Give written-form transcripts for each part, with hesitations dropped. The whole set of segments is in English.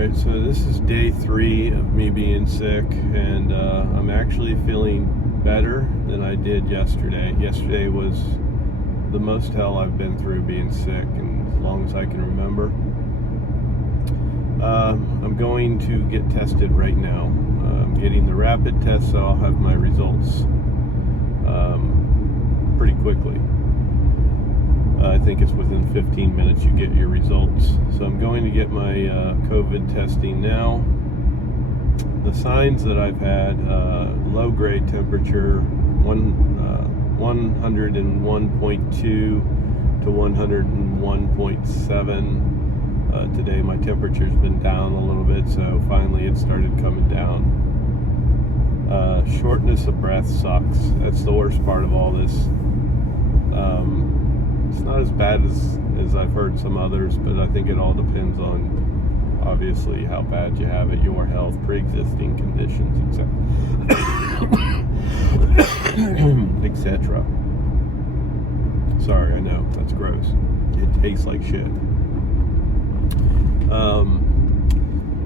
Alright, so this is day 3 of me being sick, and I'm actually feeling better than I did yesterday. Yesterday was the most hell I've been through being sick, and as long as I can remember. I'm going to get tested right now. I'm getting the rapid test, so I'll have my results pretty quickly. I think it's within 15 minutes you get your results. So I'm going to get my COVID testing now. The signs that I've had, low grade temperature, 101.2 to 101.7. Today my temperature's been down a little bit, so finally it started coming down. Shortness of breath sucks. That's the worst part of all this. It's not as bad as I've heard some others, but I think it all depends on, obviously, how bad you have it, your health, pre-existing conditions, etc. Sorry, I know, that's gross. It tastes like shit.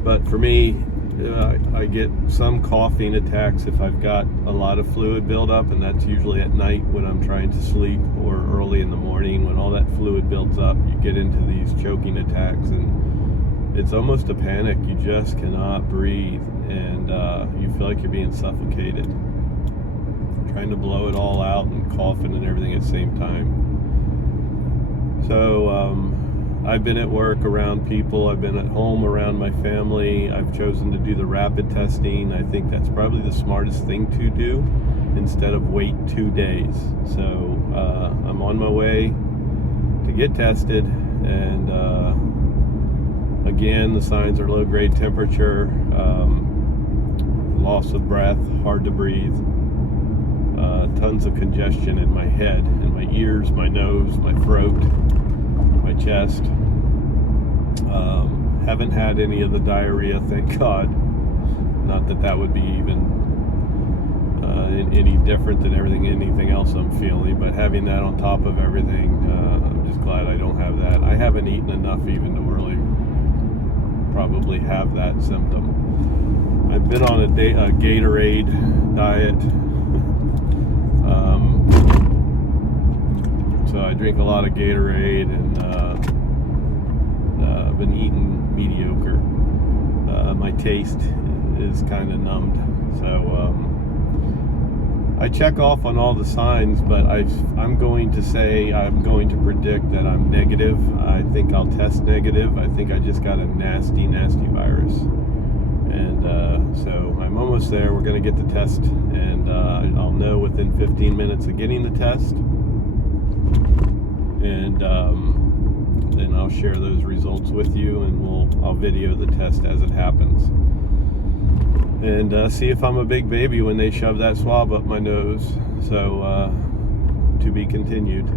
But for me, I get some coughing attacks if I've got a lot of fluid buildup, and that's usually at night when I'm trying to sleep, or early in the morning when all that fluid builds up. You get into these choking attacks, and it's almost a panic. You just cannot breathe, and you feel like you're being suffocated, trying to blow it all out and coughing and everything at the same time. So I've been at work around people, I've been at home around my family. I've chosen to do the rapid testing. I think that's probably the smartest thing to do, instead of wait 2 days. So I'm on my way to get tested, and again, the signs are low grade temperature, loss of breath, hard to breathe, tons of congestion in my head, in my ears, my nose, my throat, my chest. Haven't had any of the diarrhea, thank God. Not that that would be even any different than anything else I'm feeling, but having that on top of everything, I'm just glad I don't have that. I haven't eaten enough even to really probably have that symptom. I've been on a Gatorade diet. So I drink a lot of Gatorade, and I've been eating mediocre. My taste is kind of numbed. So I check off on all the signs, but I'm going to predict that I'm negative. I think I'll test negative. I think I just got a nasty virus. And so I'm almost there. We're going to get the test, and I'll know within 15 minutes of getting the test. And then I'll share those results with you, and I'll video the test as it happens. And see if I'm a big baby when they shove that swab up my nose. So, to be continued.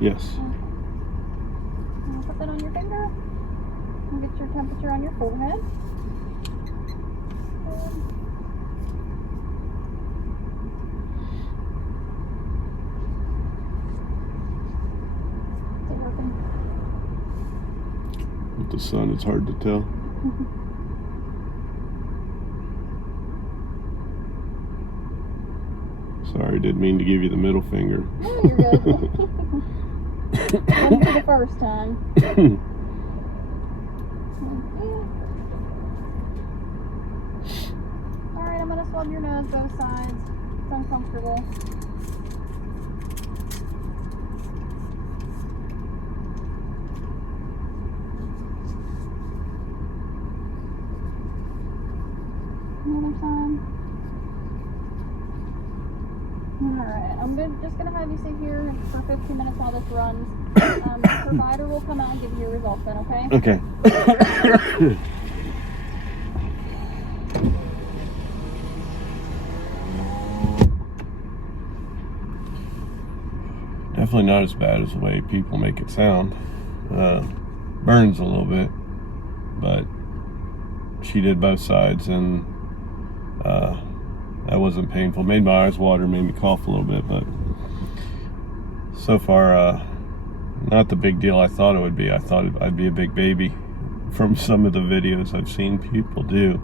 Yes. Put that on your finger. And get your temperature on your forehead. Is it working? With the sun, it's hard to tell. Sorry, didn't mean to give you the middle finger. No, you're good. Wouldn't be the first time. Alright, I'm going to swab your nose both sides. It's uncomfortable. Another side. Alright, I'm just going to have you sit here for 15 minutes while this runs. The provider will come out and give you your results then, okay? Okay. Definitely not as bad as the way people make it sound. Burns a little bit, but she did both sides, and that wasn't painful. Made my eyes water, made me cough a little bit, but So far, not the big deal I thought it would be. I thought I'd be a big baby from some of the videos I've seen people do.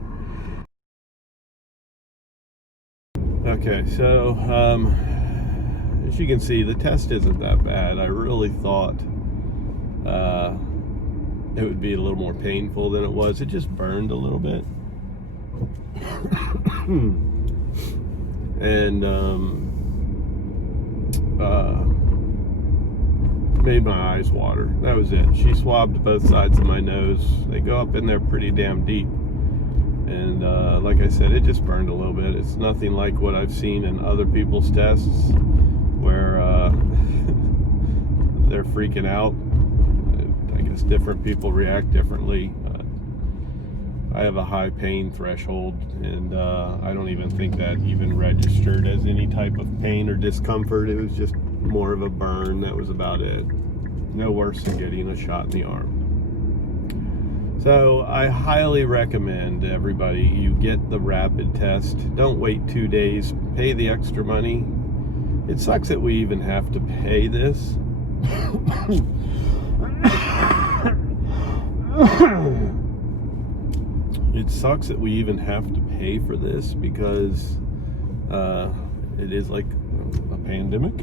Okay, so as you can see, the test isn't that bad. I really thought it would be a little more painful than it was. It just burned a little bit. And made my eyes water. That was it. She swabbed both sides of my nose. They go up in there pretty damn deep. And like I said, it just burned a little bit. It's nothing like what I've seen in other people's tests where they're freaking out. I guess different people react differently. I have a high pain threshold, and I don't even think that even registered as any type of pain or discomfort. It was just more of a burn. That was about it. No worse than getting a shot in the arm. So I highly recommend everybody you get the rapid test. Don't wait 2 days. Pay the extra money. It sucks that we even have to pay this. It sucks that we even have to pay for this because it is like a pandemic.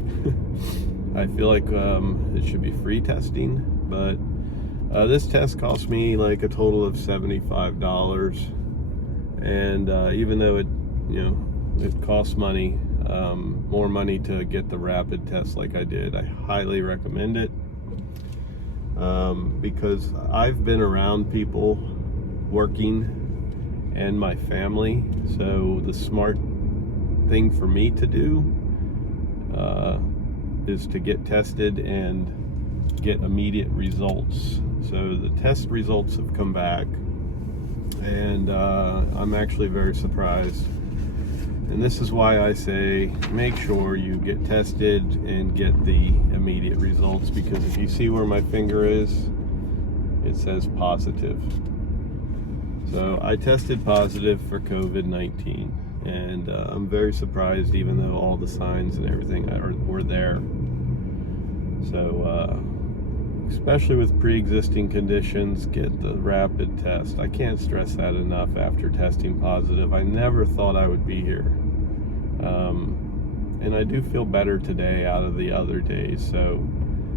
I feel like it should be free testing, but this test cost me like a total of $75, and even though it costs money, more money to get the rapid test like I did, I highly recommend it because I've been around people working and my family, so the smart thing for me to do is to get tested and get immediate results. So the test results have come back, and I'm actually very surprised. And this is why I say make sure you get tested and get the immediate results, because if you see where my finger is, it says positive. So I tested positive for COVID-19, and I'm very surprised, even though all the signs and everything were there. So especially with pre-existing conditions, get the rapid test. I can't stress that enough after testing positive. I never thought I would be here. And I do feel better today out of the other days. So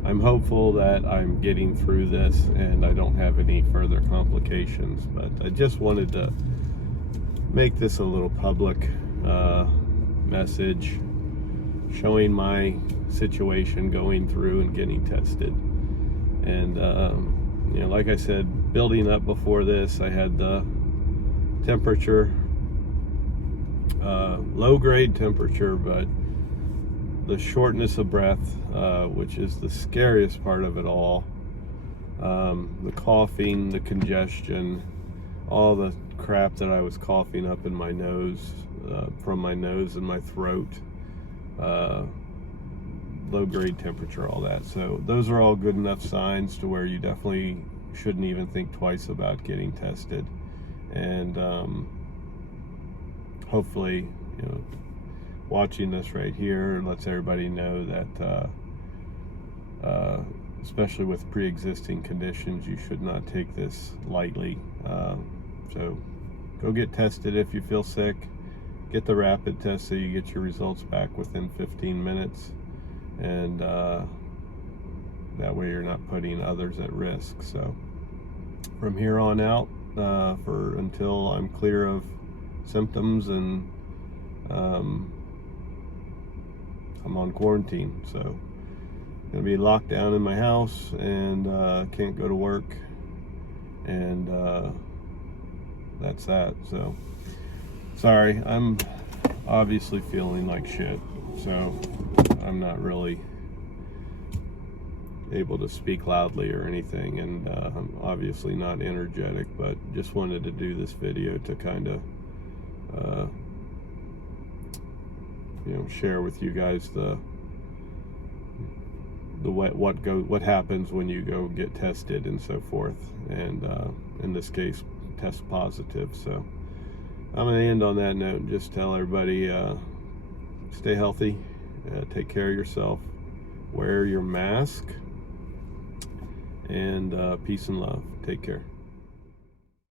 I'm hopeful that I'm getting through this and I don't have any further complications. But I just wanted to make this a little public message showing my situation going through and getting tested. And like I said, building up before this, I had the temperature, low grade temperature, but the shortness of breath, which is the scariest part of it all, the coughing, the congestion, all the crap that I was coughing up in my nose, from my nose and my throat, low grade temperature, all that. So those are all good enough signs to where you definitely shouldn't even think twice about getting tested. And hopefully, watching this right here lets everybody know that especially with pre-existing conditions, you should not take this lightly. So go get tested if you feel sick. Get the rapid test so you get your results back within 15 minutes. And that way you're not putting others at risk. So from here on out, until I'm clear of symptoms, and I'm on quarantine, so I'm gonna be locked down in my house and can't go to work, and that's that. So sorry, I'm obviously feeling like shit, so I'm not really able to speak loudly or anything, and I'm obviously not energetic, but just wanted to do this video to kind of share with you guys what happens when you go get tested and so forth, and in this case test positive. So I'm gonna end on that note and just tell everybody stay healthy, take care of yourself, wear your mask, and peace and love. Take care.